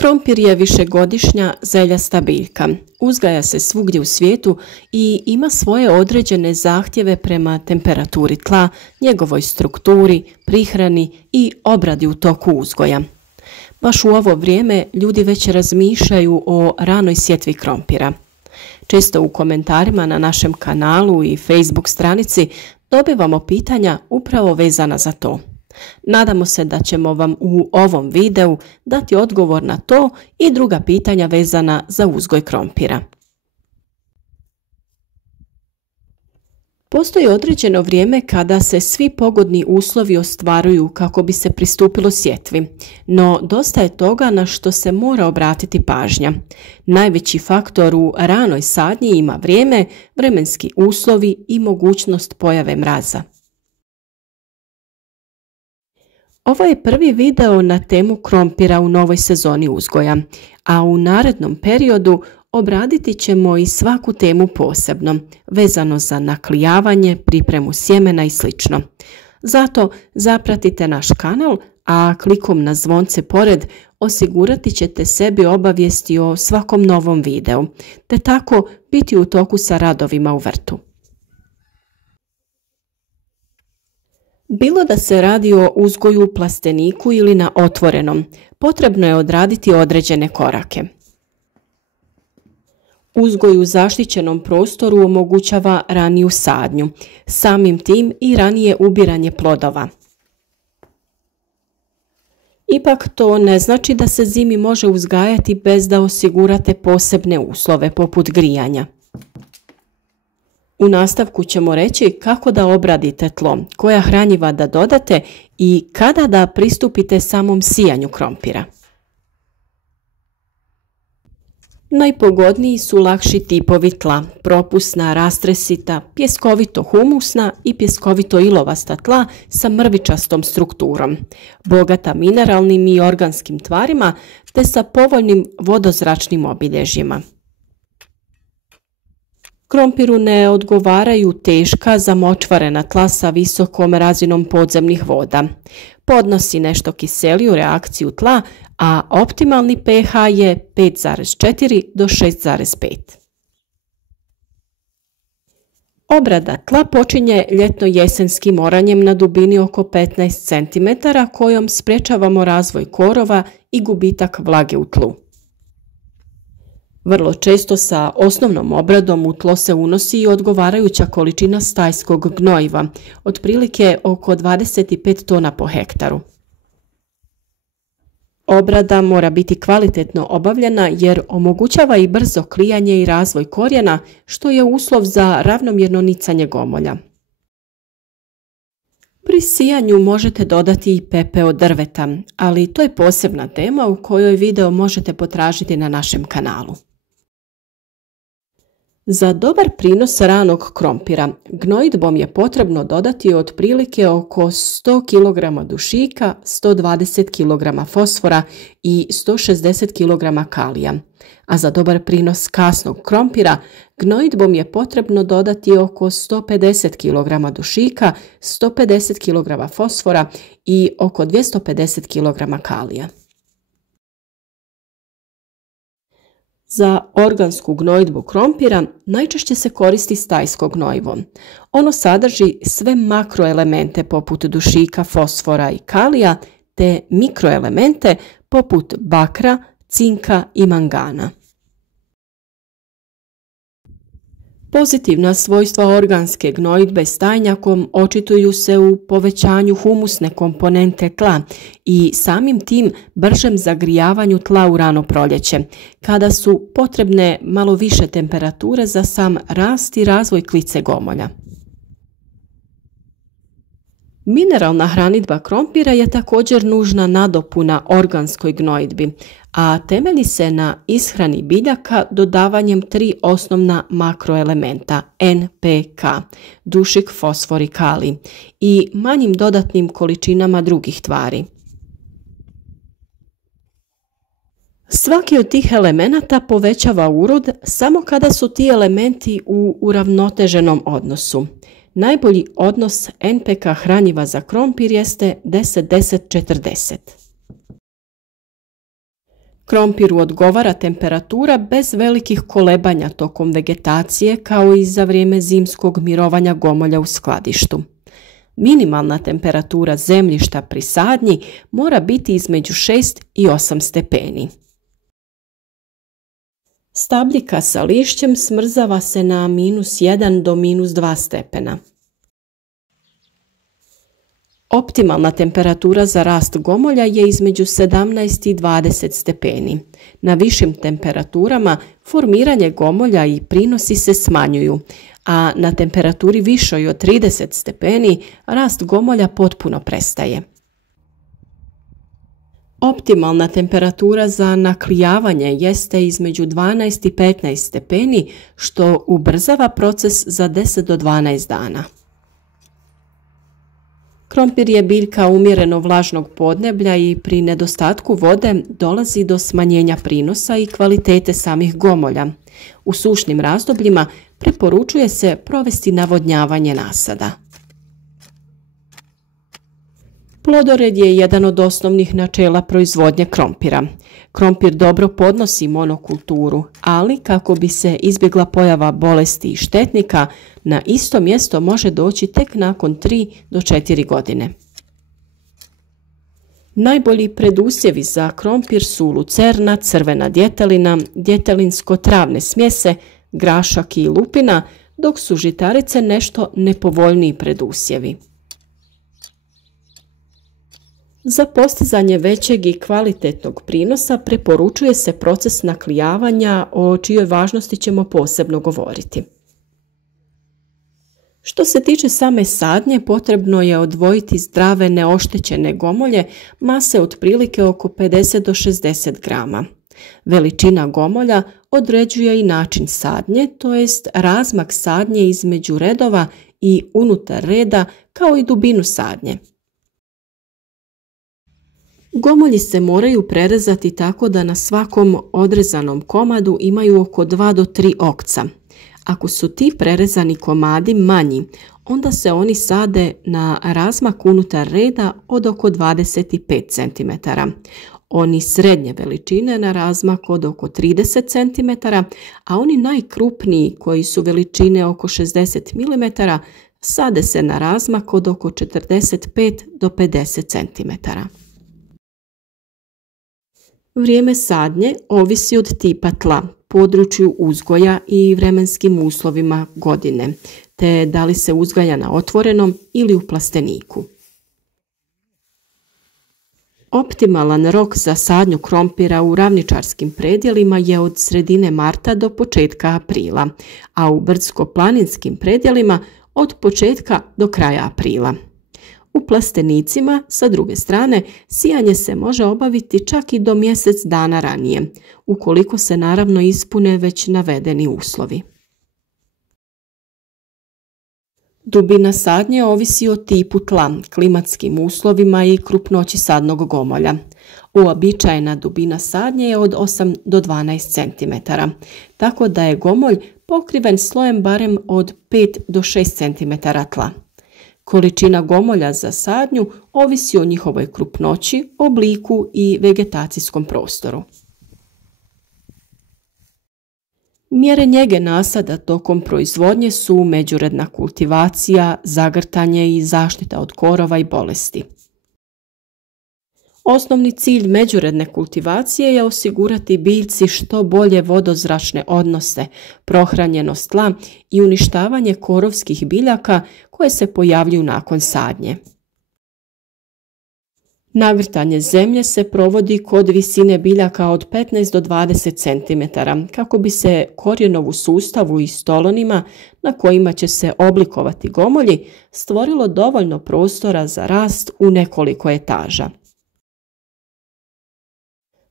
Krompir je višegodišnja zeljasta biljka. Uzgaja se svugdje u svijetu i ima svoje određene zahtjeve prema temperaturi tla, njegovoj strukturi, prihrani i obradi u toku uzgoja. Baš u ovo vrijeme ljudi već razmišljaju o ranoj sjetvi krompira. Često u komentarima na našem kanalu i Facebook stranici dobivamo pitanja upravo vezana za to. Nadamo se da ćemo vam u ovom videu dati odgovor na to i druga pitanja vezana za uzgoj krompira. Postoji određeno vrijeme kada se svi pogodni uslovi ostvaruju kako bi se pristupilo sjetvi, no dosta je toga na što se mora obratiti pažnja. Najveći faktor u ranoj sadnji ima vrijeme, vremenski uslovi i mogućnost pojave mraza. Ovo je prvi video na temu krompira u novoj sezoni uzgoja, a u narednom periodu obraditi ćemo i svaku temu posebno, vezano za naklijavanje, pripremu sjemena i sl. Zato zapratite naš kanal, a klikom na zvonce pored osigurati ćete sebi obavijesti o svakom novom videu, te tako biti u toku sa radovima u vrtu. Bilo da se radi o uzgoju u plasteniku ili na otvorenom, potrebno je odraditi određene korake. Uzgoj u zaštićenom prostoru omogućava raniju sadnju, samim tim i ranije ubiranje plodova. Ipak to ne znači da se zimi može uzgajati bez da osigurate posebne uslove poput grijanja. U nastavku ćemo reći kako da obradite tlo, koja hranjiva da dodate i kada da pristupite samom sijanju krompira. Najpogodniji su lakši tipovi tla, propusna, rastresita, pjeskovito-humusna i pjeskovito-ilovasta tla sa mrvičastom strukturom, bogata mineralnim i organskim tvarima te sa povoljnim vodozračnim obilježjima. Krompiru ne odgovaraju teška zamočvarena tla sa visokom razinom podzemnih voda. Podnosi nešto kiseliju reakciju tla, a optimalni pH je 5,4 do 6,5. Obrada tla počinje ljetno-jesenskim oranjem na dubini oko 15 cm kojom sprječavamo razvoj korova i gubitak vlage u tlu. Vrlo često sa osnovnom obradom u tlo se unosi i odgovarajuća količina stajskog gnojiva, otprilike oko 25 tona po hektaru. Obrada mora biti kvalitetno obavljena jer omogućava i brzo klijanje i razvoj korijena, što je uslov za ravnomjerno nicanje gomolja. Pri sijanju možete dodati i pepeo drveta, ali to je posebna tema u kojoj video možete potražiti na našem kanalu. Za dobar prinos ranog krompira gnojidbom je potrebno dodati otprilike oko 100 kg dušika, 120 kg fosfora i 160 kg kalija, a za dobar prinos kasnog krompira gnojidbom je potrebno dodati oko 150 kg dušika, 150 kg fosfora i oko 250 kg kalija. Za organsku gnojidbu krompira najčešće se koristi stajsko gnojivo. Ono sadrži sve makroelemente poput dušika, fosfora i kalija te mikroelemente poput bakra, cinka i mangana. Pozitivna svojstva organske gnojidbe stajnjakom očituju se u povećanju humusne komponente tla i samim tim bržem zagrijavanju tla u rano proljeće, kada su potrebne malo više temperature za sam rast i razvoj klice gomolja. Mineralna hranidba krompira je također nužna nadopuna organskoj gnojidbi, a temelji se na ishrani biljaka dodavanjem 3 osnovna makroelementa NPK, dušik, fosfor i kalij, i manjim dodatnim količinama drugih tvari. Svaki od tih elemenata povećava urod samo kada su ti elementi u uravnoteženom odnosu. Najbolji odnos NPK hranjiva za krompir jeste 10-10-40. Krompiru odgovara temperatura bez velikih kolebanja tokom vegetacije kao i za vrijeme zimskog mirovanja gomolja u skladištu. Minimalna temperatura zemljišta pri sadnji mora biti između 6 i 8 stepeni. Stabljika sa lišćem smrzava se na -1 do -2 stepena. Optimalna temperatura za rast gomolja je između 17 i 20 stepeni. Na višim temperaturama formiranje gomolja i prinosi se smanjuju, a na temperaturi višoj od 30 stepeni rast gomolja potpuno prestaje. Optimalna temperatura za naklijavanje jeste između 12 i 15 stepeni, što ubrzava proces za 10 do 12 dana. Krompir je biljka umjereno vlažnog podneblja i pri nedostatku vode dolazi do smanjenja prinosa i kvalitete samih gomolja. U sušnim razdobljima preporučuje se provesti navodnjavanje nasada. Plodored je jedan od osnovnih načela proizvodnje krompira. Krompir dobro podnosi monokulturu, ali kako bi se izbjegla pojava bolesti i štetnika, na isto mjesto može doći tek nakon 3 do 4 godine. Najbolji predusjevi za krompir su lucerna, crvena djetelina, djetelinsko-travne smjese, grašak i lupina, dok su žitarice nešto nepovoljniji predusjevi. Za postizanje većeg i kvalitetnog prinosa preporučuje se proces naklijavanja, o čijoj važnosti ćemo posebno govoriti. Što se tiče same sadnje, potrebno je odvojiti zdrave neoštećene gomolje mase otprilike oko 50 do 60 grama. Veličina gomolja određuje i način sadnje, to jest razmak sadnje između redova i unutar reda, kao i dubinu sadnje. Gomolji se moraju prerezati tako da na svakom odrezanom komadu imaju oko 2 do 3 okca. Ako su ti prerezani komadi manji, onda se oni sade na razmak unutar reda od oko 25 cm. Oni srednje veličine na razmak od oko 30 cm, a oni najkrupniji koji su veličine oko 60 mm sade se na razmak od oko 45 do 50 cm. Vrijeme sadnje ovisi od tipa tla, području uzgoja i vremenskim uslovima godine, te da li se uzgaja na otvorenom ili u plasteniku. Optimalan rok za sadnju krompira u ravničarskim predjelima je od sredine marta do početka aprila, a u brdsko-planinskim predjelima od početka do kraja aprila. U plastenicima, sa druge strane, sijanje se može obaviti čak i do mjesec dana ranije, ukoliko se naravno ispune već navedeni uslovi. Dubina sadnje ovisi o tipu tla, klimatskim uslovima i krupnoći sadnog gomolja. Uobičajena dubina sadnje je od 8 do 12 cm, tako da je gomolj pokriven slojem barem od 5 do 6 cm tla. Količina gomolja za sadnju ovisi o njihovoj krupnoći, obliku i vegetacijskom prostoru. Mjere njege nasada tokom proizvodnje su međuredna kultivacija, zagrtanje i zaštita od korova i bolesti. Osnovni cilj međuredne kultivacije je osigurati biljci što bolje vodozračne odnose, prohranjenost tla i uništavanje korovskih biljaka koje se pojavljuju nakon sadnje. Nagrtanje zemlje se provodi kod visine biljaka od 15 do 20 cm kako bi se korijenovu sustavu i stolonima na kojima će se oblikovati gomolji stvorilo dovoljno prostora za rast u nekoliko etaža.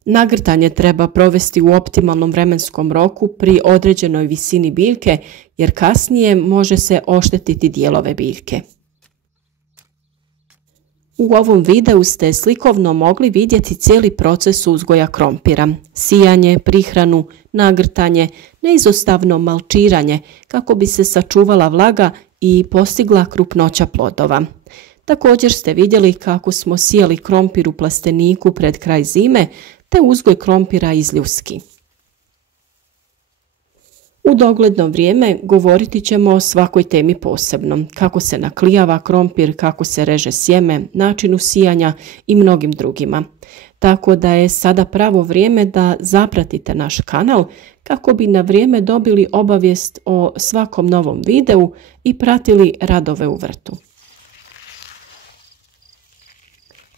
Nagrtanje treba provesti u optimalnom vremenskom roku pri određenoj visini biljke jer kasnije može se oštetiti dijelove biljke. U ovom videu ste slikovno mogli vidjeti cijeli proces uzgoja krompira, sijanje, prihranu, nagrtanje, neizostavno malčiranje kako bi se sačuvala vlaga i postigla krupnoća plodova. Također ste vidjeli kako smo sijali krompir u plasteniku pred kraj zime, te uzgoj krompira iz ljuski. U dogledno vrijeme govoriti ćemo o svakoj temi posebno, kako se naklijava krompir, kako se reže sjeme, načinu sijanja i mnogim drugima. Tako da je sada pravo vrijeme da zapratite naš kanal kako bi na vrijeme dobili obavijest o svakom novom videu i pratili radove u vrtu.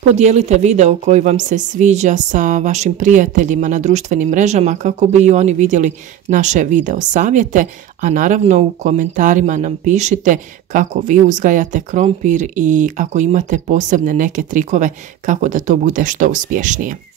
Podijelite video koji vam se sviđa sa vašim prijateljima na društvenim mrežama kako bi i oni vidjeli naše video savjete, a naravno u komentarima nam pišite kako vi uzgajate krompir i ako imate posebne neke trikove kako da to bude što uspješnije.